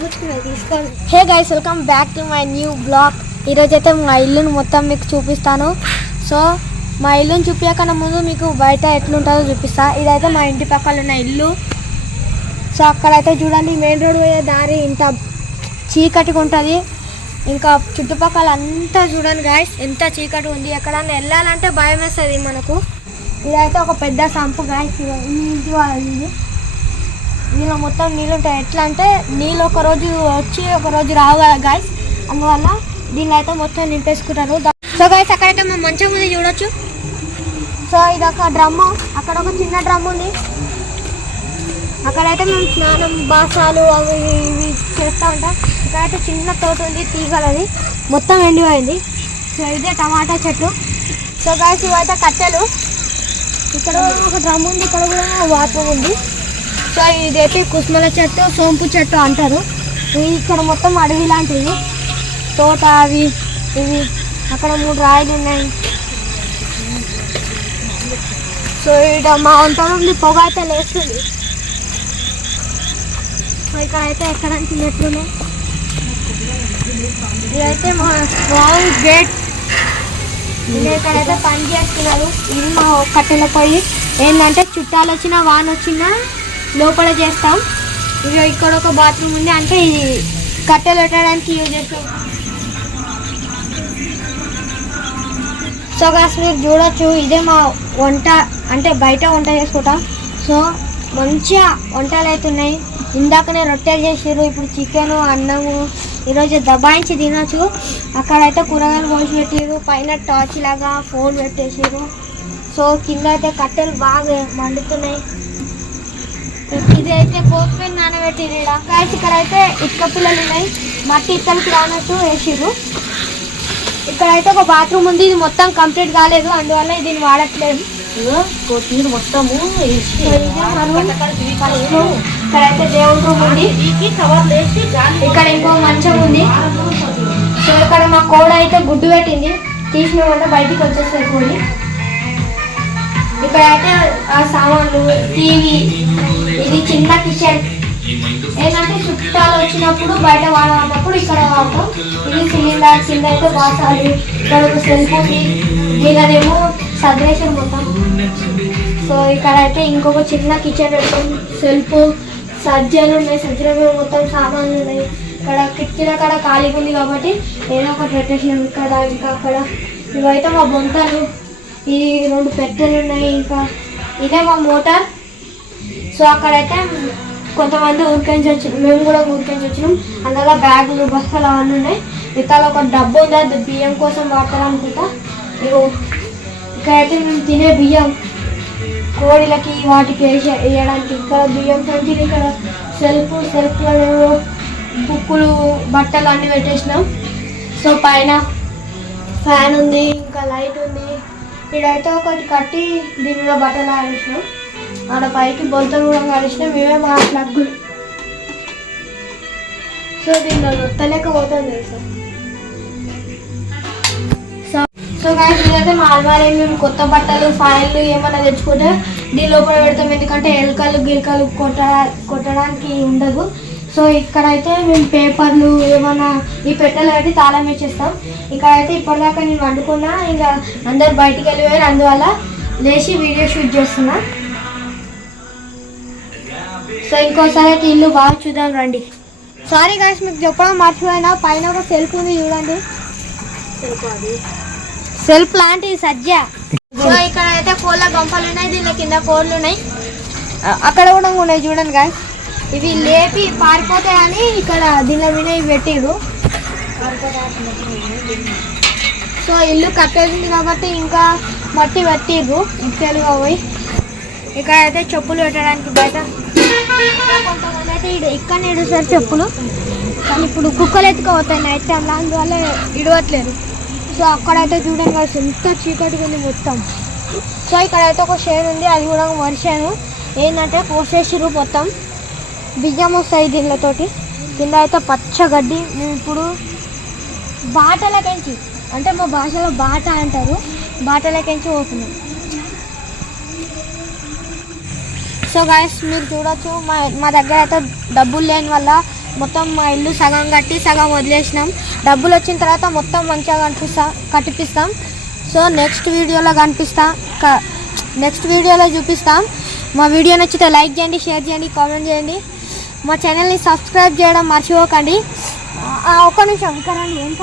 Hey guys welcome back to my new blog ఈరోజు అయితే మా ఇల్లును మొత్తం మీకు చూపిస్తాను. సో మా ఇల్లుని చూపించకన్నా ముందు మీకు బయట ఎట్లుంటుందో చూపిస్తా. ఇదైతే మా ఇంటి పక్కన ఉన్న ఇల్లు. సో అక్కడైతే చూడండి మెయిన్ రోడ్ పోయే దారి ఇంత చీకటిగా ఉంటుంది. ఇంకా చుట్టుపక్కల అంతా చూడండి గాయస్ ఎంత చీకటి ఉంది. ఎక్కడన్నా వెళ్ళాలంటే భయం వేస్తుంది మనకు. ఇదైతే ఒక పెద్ద సంపు గాయస్ ఈ ఇంటి వాళ్ళది దీనిలో మొత్తం నీళ్ళు ఉంటాయి ఎట్లా అంటే నీళ్ళు ఒక రోజు వచ్చి ఒక రోజు రావు కదా గాయస్ అందువల్ల దీన్ని అయితే మొత్తం నింపేసుకుంటారు. సో గాయస్ అక్కడైతే మనం మంచం ఉంది చూడొచ్చు. సో ఇది ఒక డ్రమ్ము అక్కడ ఒక చిన్న డ్రమ్ ఉంది. అక్కడైతే మేము స్నానం బాసాలు అవి ఇవి చేస్తూ ఉంటాం. ఇక్కడైతే చిన్న తోట ఉంది తీగలది మొత్తం ఎండిపోయింది. సో ఇదే టమాటా చెట్టు సో గాయస్ ఇవైతే కట్టెలు. ఇక్కడ ఒక డ్రమ్ ఉంది ఇక్కడ కూడా వాటర్ ఉంది. సో ఇదైతే కుస్మల చెట్టు సోంపు చెట్టు అంటారు. ఇక్కడ మొత్తం అడవి లాంటిది. తోట అవి ఇవి. అక్కడ మూడు రాయలు ఉన్నాయి. సో ఇక్కడ మా వంట నుండి పొగ అయితే లేస్తుంది. సో ఇక్కడ అయితే ఎక్కడానికి మెట్లున్నాయి ఇదైతే మా రాంగ్ గేట్. ఇది ఇక్కడైతే పని చేస్తున్నారు. ఇది మా కట్టెల పోయి ఏంటంటే చుట్టాలు వచ్చినా వాన వచ్చినా లోపల చేస్తాం. ఇది ఇక్కడ ఒక బాత్రూమ్ ఉంది. అంటే ఇది కట్టెలు పెట్టడానికి యూజ్ చేస్తాం సో గాస్ మీరు చూడొచ్చు. ఇదే మా వంట అంటే బయట వంట చేసుకుంటాం. సో మంచిగా వంటలు అవుతున్నాయి. ఇందాకనే రొట్టెలు చేసారు ఇప్పుడు చికెను అన్నము ఈరోజు దబాయించి తినొచ్చు. అక్కడైతే కూరగాయలు పోసి పెట్టారు పైన టార్చ్ లాగా ఫోన్ పెట్టేసారు సో కింద అయితే కట్టెలు బాగా మండుతున్నాయి. ఇది అయితే నానబెట్టిరు ఈడ. కాయచి ఇక్కడ అయితే ఇటుక పిల్లలు ఉన్నాయి. మట్టి ఇత్తలకి రానట్టు వేసిర్రు. ఇక్కడ అయితే ఒక బాత్రూమ్ ఉంది. ఇది మొత్తం కంప్లీట్ కాలేదు. అందువల్ల దీన్ని వాడట్లేదు. కొత్తిమీర మొత్తము. ఇక్కడైతే దేవుడి రూమ్ ఉంది. ఇక్కడ ఇంకో మంచం ఉంది. సో ఇక్కడ మా కోడ అయితే గుడ్డు పెట్టింది. తీసినామంటే బయటికి వచ్చేస్తాయి కోడి. ఇక్కడ అయితే ఆ సామాన్లు టీవీ ఇది చిన్న కిచెన్. ఏంటంటే చుట్టాలు వచ్చినప్పుడు బయట వాడాలన్నప్పుడు ఇక్కడ వాడతాం. ఇది సిలిండర్ కింద అయితే బాసాలు ఇక్కడ ఒక సెల్ఫ్ ఉంది. దీనిదేమో సదరేషన్ మొత్తం సో ఇక్కడ అయితే ఇంకొక చిన్న కిచెన్ పెడతాం సెల్ఫ్ సజ్జలు ఉన్నాయి. సజ్జలు మొత్తం సామాన్లు ఉన్నాయి. ఇక్కడ కిటికీల కాడ ఖాళీగా ఉంది కాబట్టి ఏదో ఒకటి పెట్టేసినాం. ఇక్కడ ఇంకా అక్కడ. ఇవైతే మా బొంతలు. ఈ రెండు పెట్టెలు ఉన్నాయి ఇంకా. ఇదే మా మోటార్. సో అక్కడైతే కొంతమంది ఊరికేంచి వచ్చిన మేము కూడా ఊరికేంచి వచ్చినాం. అందులో బ్యాగులు బస్తాలు అవన్నీ ఉన్నాయి. ఇక్కడ ఒక డబ్బు ఉంది? అది బియ్యం కోసం వాడతారనుకుంటా. ఇగో ఇక్కడైతే మేము తినే బియ్యం కోడిలకి వాటికి వేసే వేయడానికి ఇక్కడ బియ్యం సంచులు ఇక్కడ సెల్ఫ్ సెల్ఫ్లలో బుక్కులు బట్టలు అన్నీ పెట్టేసినాం. సో పైన ఫ్యాన్ ఉంది ఇంకా లైట్ ఉంది. ఇక్కడైతే ఒకటి కట్టి దీనిలో బట్టలు ఆడేసినాం ఆడ పైకి బొంతలు కూడా కలిసిన మేమే మా ప్లగ్గులు సో దీనిలో రొట్టలేకపోతుంది సార్ సో సో కానీ ఇదైతే మా అల్మారీ మేము కొత్త బట్టలు ఫైళ్ళు ఏమైనా తెచ్చుకుంటే దీని లోపల పెడతాం. ఎందుకంటే ఎలుకలు గిలకలు కొట్ట కొట్టడానికి ఉండదు. సో ఇక్కడైతే మేము పేపర్లు ఏమైనా ఈ పెట్టెలు పెట్టి తాళం వేసేస్తాం. ఇక్కడైతే ఇప్పటిదాకా నేను వండుకున్నా ఇంకా అందరు బయటికి వెళ్ళిపోయారు. అందువల్ల లేచి వీడియో షూట్ చేస్తున్నా. సో ఇంకోసారి అయితే ఇల్లు బాగా చూద్దాం రండి. సారీ గాయస్ మీకు చెప్పడం మర్చిపోయినా పైన ఒక సెల్ఫ్ ఉంది చూడండి. సెల్ఫ్ లాంటిది సజ్జ. సో ఇక్కడ అయితే కోళ్ళ గంపలు ఉన్నాయి దీని కింద కోళ్ళు ఉన్నాయి. అక్కడ కూడా ఉన్నాయి చూడండి గాయ ఇవి లేపి పారిపోతాయని ఇక్కడ దీని మీద ఇవి పెట్టిరు సో ఇల్లు కట్టేసింది కాబట్టి ఇంకా మట్టి పెట్టిర్రు ఇటుకలుగా పోయి. ఇక్కడ అయితే చెప్పులు పెట్టడానికి బయట కొంతమంది అయితే ఇడు ఇక్కడ ఇడుస్తారు చెప్పులు. కానీ ఇప్పుడు కుక్కలు ఎత్తుకోపోతాయి నైట్ టైంలో అందువల్ల ఇడవట్లేదు. సో అక్కడైతే చూడండి కాదు ఎంత చీకటిగా ఉంది మొత్తం. సో ఇక్కడైతే ఒక షేర్ ఉంది అది కూడా వర్షాను ఏంటంటే కోసేసిర్రు మొత్తం. బియ్యం వస్తాయి దీనితోటి కింద అయితే పచ్చగడ్డి మేము ఇప్పుడు బాటలకెంచి అంటే మా భాషలో బాట అంటారు. బాటలకెంచి పోతున్నాం సో గాయస్ మీరు చూడొచ్చు మా మా దగ్గర అయితే డబ్బులు లేని వల్ల మొత్తం మా ఇల్లు సగం కట్టి సగం వదిలేసినాం. డబ్బులు వచ్చిన తర్వాత మొత్తం మంచిగా కనిపిస్తా కట్టిపిస్తాం. సో నెక్స్ట్ వీడియోలో కనిపిస్తా నెక్స్ట్ వీడియోలో చూపిస్తాం. మా వీడియో నచ్చితే లైక్ చేయండి షేర్ చేయండి కామెంట్ చేయండి. మా ఛానల్ని సబ్స్క్రైబ్ చేయడం మర్చిపోకండి. ఒక ఒక్క నిమిషం ఇంకా రండి. ఎంత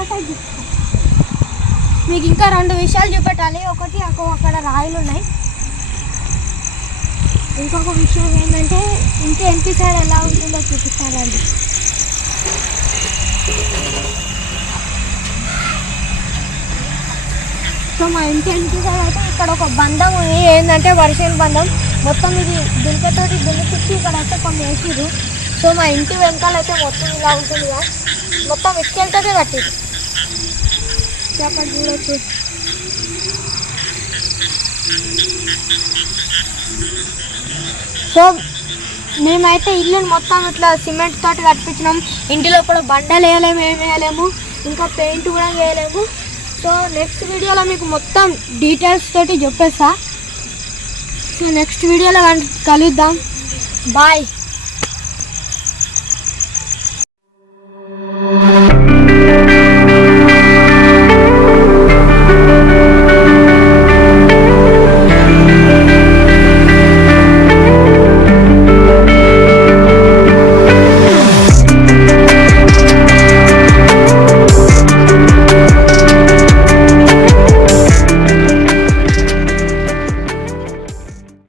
మీకు ఇంకా రెండు విషయాలు చూపెట్టాలి. ఒకటి అక్కడ అక్కడ రాయిలు ఉన్నాయి. ఇంకొక విషయం ఏంటంటే ఇంకా ఎంపీ సైడ్ ఎలా ఉంటుందో చూపిస్తారండి. సో మా ఇంటి ఎంపీ సైడ్ అయితే ఇక్కడ ఒక బంధం ఉంది. ఏంటంటే వర్షం బంధం. మొత్తం ఇది దులిపతోటి దులిపించి ఇక్కడ అయితే కొన్ని వేసిరు సో మా ఇంటి వెనకాల అయితే మొత్తం ఇలా ఉంటుంది మొత్తం ఇటుకెళ్తే కట్టిరు చెప్పండి అక్కడ చూడొచ్చు. సో మేమైతే ఇల్లుని మొత్తం ఇట్లా సిమెంట్ తోటి కట్టించినాం. ఇంటిలో కూడా బండలు వేయలేము ఏం వేయలేము. ఇంకా పెయింట్ కూడా వేయలేము. సో నెక్స్ట్ వీడియోలో మీకు మొత్తం డీటెయిల్స్ తోటి చెప్పేస్తా. సో నెక్స్ట్ వీడియోలో కలుద్దాం. బాయ్